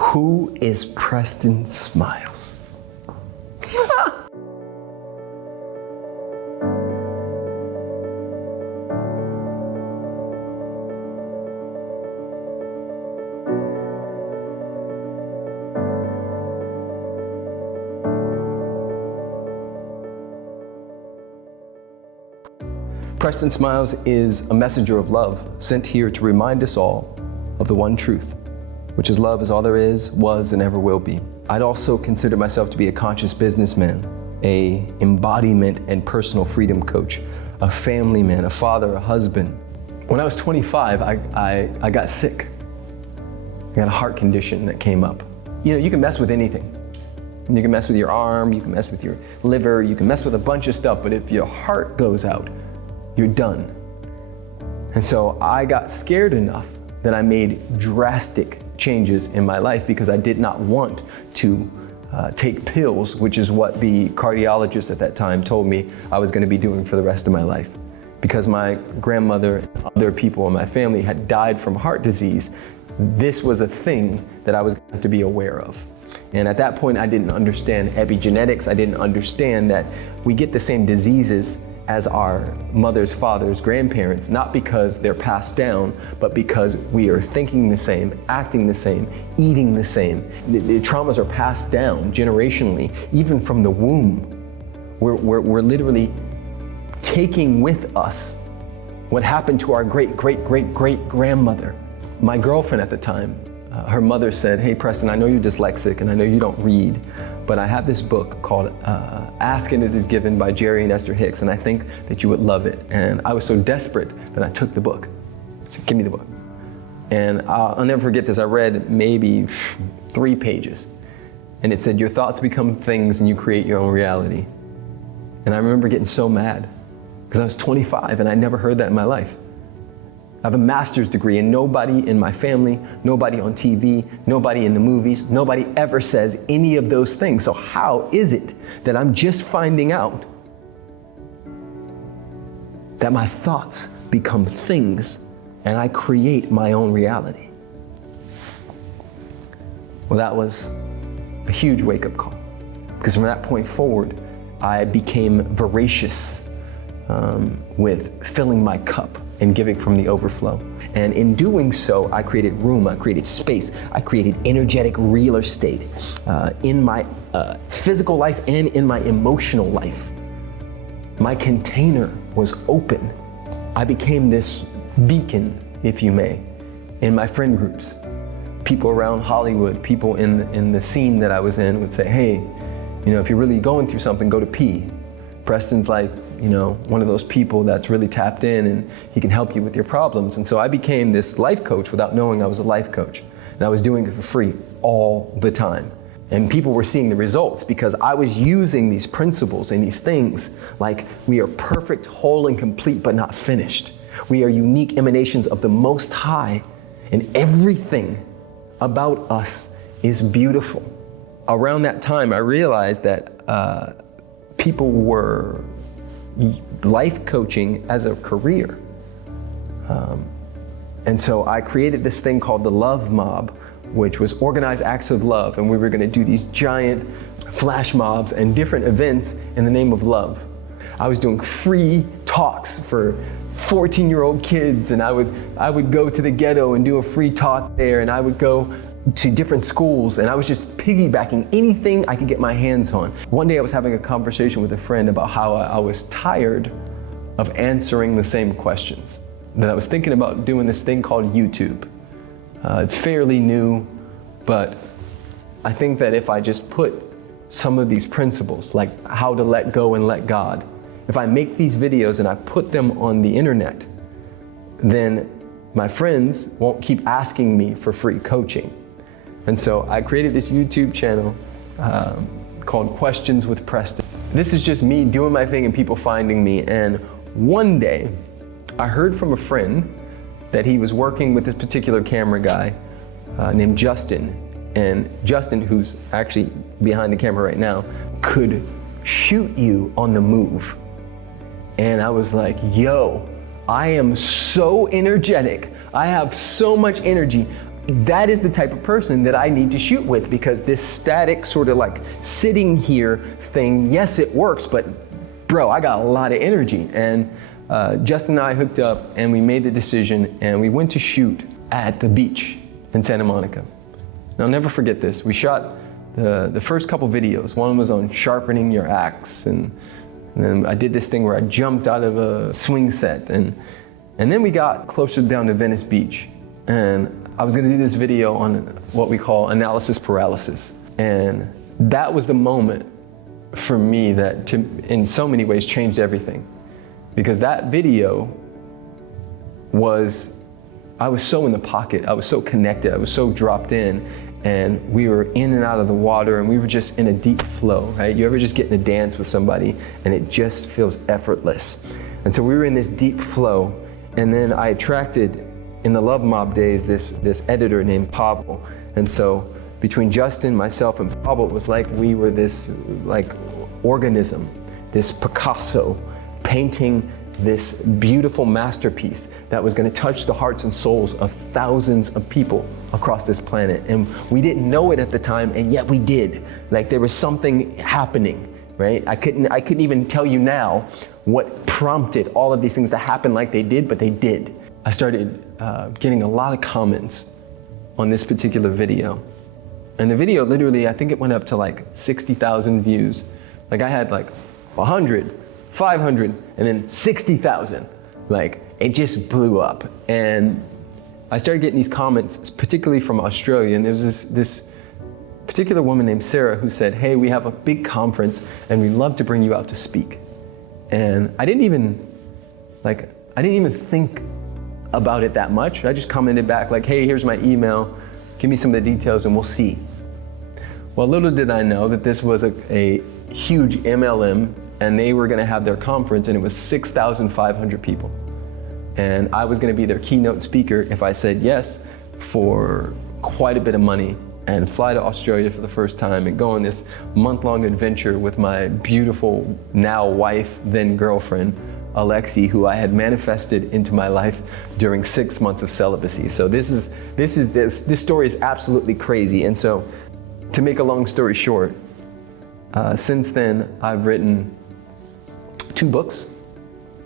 Who is Preston Smiles? Preston Smiles is a messenger of love sent here to remind us all of the one truth, which is love is all there is, was, and ever will be. I'd also consider myself to be a conscious businessman, a embodiment and personal freedom coach, a family man, a father, a husband. When I was 25, I got sick. I got a heart condition that came up. You know, you can mess with anything. You can mess with your arm, you can mess with your liver, you can mess with a bunch of stuff, but if your heart goes out, you're done. And so I got scared enough that I made drastic changes in my life because I did not want to take pills, which is what the cardiologist at that time told me I was going to be doing for the rest of my life. Because my grandmother and other people in my family had died from heart disease, this was a thing that I was going to have to be aware of. And at that point, I didn't understand epigenetics. I didn't understand that we get the same diseases as our mothers, fathers, grandparents, not because they're passed down, but because we are thinking the same, acting the same, eating the same. The traumas are passed down generationally, even from the womb. We're literally taking with us what happened to our great-great-great-great-grandmother. My girlfriend at the time, her mother said, "Hey Preston, I know you're dyslexic and I know you don't read, but I have this book called Ask and It Is Given by Jerry and Esther Hicks, and I think that you would love it." And I was so desperate that I took the book. I said, "Give me the book." And I'll never forget this. I read maybe 3 pages, and it said, "Your thoughts become things and you create your own reality." And I remember getting so mad because I was 25 and I never heard that in my life. I have a master's degree and nobody in my family, nobody on TV, nobody in the movies, nobody ever says any of those things. So how is it that I'm just finding out that my thoughts become things and I create my own reality? Well, that was a huge wake-up call, because from that point forward, I became voracious with filling my cup and giving from the overflow. And in doing so, I created room, I created space, I created energetic real estate in my physical life and in my emotional life. My container was open. I became this beacon, if you may, in my friend groups. People around Hollywood, people in the scene that I was in would say, "Hey, you know, if you're really going through something, go to P. Preston's like, you know, one of those people that's really tapped in and he can help you with your problems." And so I became this life coach without knowing I was a life coach. And I was doing it for free all the time. And people were seeing the results because I was using these principles and these things like we are perfect, whole, and complete, but not finished. We are unique emanations of the Most High, and everything about us is beautiful. Around that time, I realized that people were life coaching as a career. And so I created this thing called the Love Mob, which was organized acts of love. And we were going to do these giant flash mobs and different events in the name of love. I was doing free talks for 14-year-old kids, and I would go to the ghetto and do a free talk there, and I would go to different schools, and I was just piggybacking anything I could get my hands on. One day I was having a conversation with a friend about how I was tired of answering the same questions. That I was thinking about doing this thing called YouTube. It's fairly new, but I think that if I just put some of these principles, like how to let go and let God, if I make these videos and I put them on the internet, then my friends won't keep asking me for free coaching. And so I created this YouTube channel called Questions with Preston. This is just me doing my thing and people finding me. And one day I heard from a friend that he was working with this particular camera guy named Justin. And Justin, who's actually behind the camera right now, could shoot you on the move. And I was like, yo, I am so energetic. I have so much energy. that is the type of person that I need to shoot with, because this static sort of like sitting here thing, yes, it works, but bro, I got a lot of energy. And Justin and I hooked up and we made the decision and we went to shoot at the beach in Santa Monica. And I'll never forget this. We shot the first couple videos. One was on sharpening your axe, and then I did this thing where I jumped out of a swing set, and then we got closer down to Venice Beach, and I was gonna do this video on what we call analysis paralysis. And that was the moment for me that in so many ways changed everything. Because that video I was so in the pocket, I was so connected, I was so dropped in, and we were in and out of the water, and we were just in a deep flow, right? You ever just get in a dance with somebody and it just feels effortless? And so we were in this deep flow, and then I attracted, in the Love Mob days, this editor named Pavel. And so between Justin, myself, and Pavel, it was like we were this like organism, this Picasso painting this beautiful masterpiece that was going to touch the hearts and souls of thousands of people across this planet. And we didn't know it at the time, and yet we did. Like there was something happening, right? I couldn't even tell you now what prompted all of these things to happen like they did, but they did. I started getting a lot of comments on this particular video. And the video literally, I think it went up to like 60,000 views. Like I had like 100, 500, and then 60,000. Like it just blew up. And I started getting these comments, particularly from Australia. And there was this particular woman named Sarah who said, hey, we have a big conference and we'd love to bring you out to speak. And I didn't even think about it that much. I just commented back like, hey, here's my email. Give me some of the details and we'll see. Well, little did I know that this was a huge MLM, and they were gonna have their conference, and it was 6,500 people. And I was gonna be their keynote speaker if I said yes, for quite a bit of money, and fly to Australia for the first time and go on this month-long adventure with my beautiful now wife, then girlfriend, Alexi, who I had manifested into my life during 6 months of celibacy. So this story is absolutely crazy. And so, to make a long story short, since then I've written 2 books,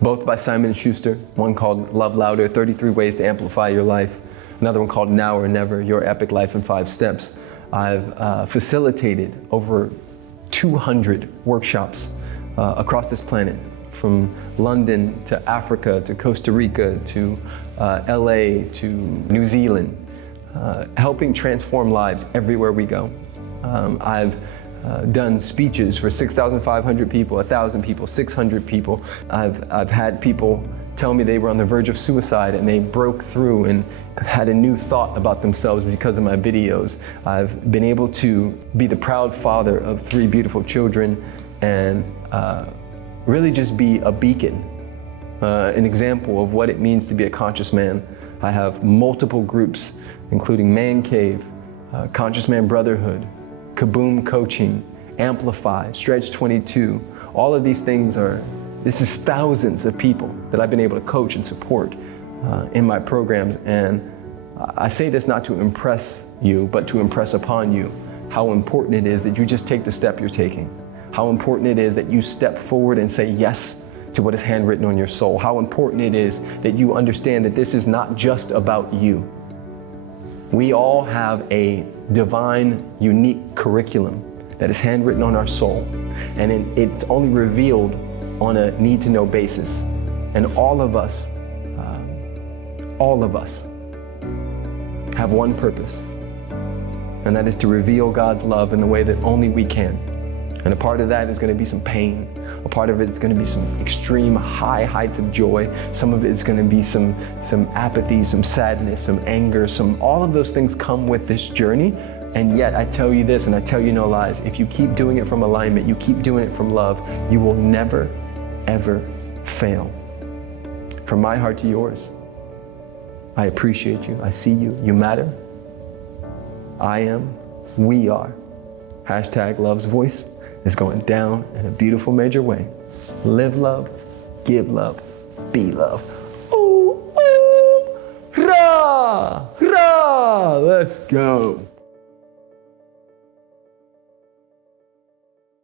both by Simon & Schuster. One called Love Louder, 33 Ways to Amplify Your Life. Another one called Now or Never, Your Epic Life in 5 Steps. I've facilitated over 200 workshops across this planet, from London to Africa to Costa Rica to LA to New Zealand, helping transform lives everywhere we go. I've done speeches for 6,500 people, 1,000 people, 600 people. I've had people tell me they were on the verge of suicide and they broke through and had a new thought about themselves because of my videos. I've been able to be the proud father of 3 beautiful children and really just be a beacon, an example of what it means to be a conscious man. I have multiple groups, including Man Cave, Conscious Man Brotherhood, Kaboom Coaching, Amplify, Stretch 22. All of these things this is thousands of people that I've been able to coach and support in my programs. And I say this not to impress you, but to impress upon you how important it is that you just take the step you're taking. How important it is that you step forward and say yes to what is handwritten on your soul. How important it is that you understand that this is not just about you. We all have a divine, unique curriculum that is handwritten on our soul, and it's only revealed on a need-to-know basis. And all of us have one purpose, and that is to reveal God's love in the way that only we can. And a part of that is going to be some pain. A part of it is going to be some extreme high heights of joy. Some of it is going to be some apathy, some sadness, some anger, all of those things come with this journey. And yet I tell you this, and I tell you no lies, if you keep doing it from alignment, you keep doing it from love, you will never, ever fail. From my heart to yours, I appreciate you. I see you. You matter. I am. We are. #Love's Voice is going down in a beautiful major way. Live love, give love, be love. Ooh, ooh, rah, rah. Let's go.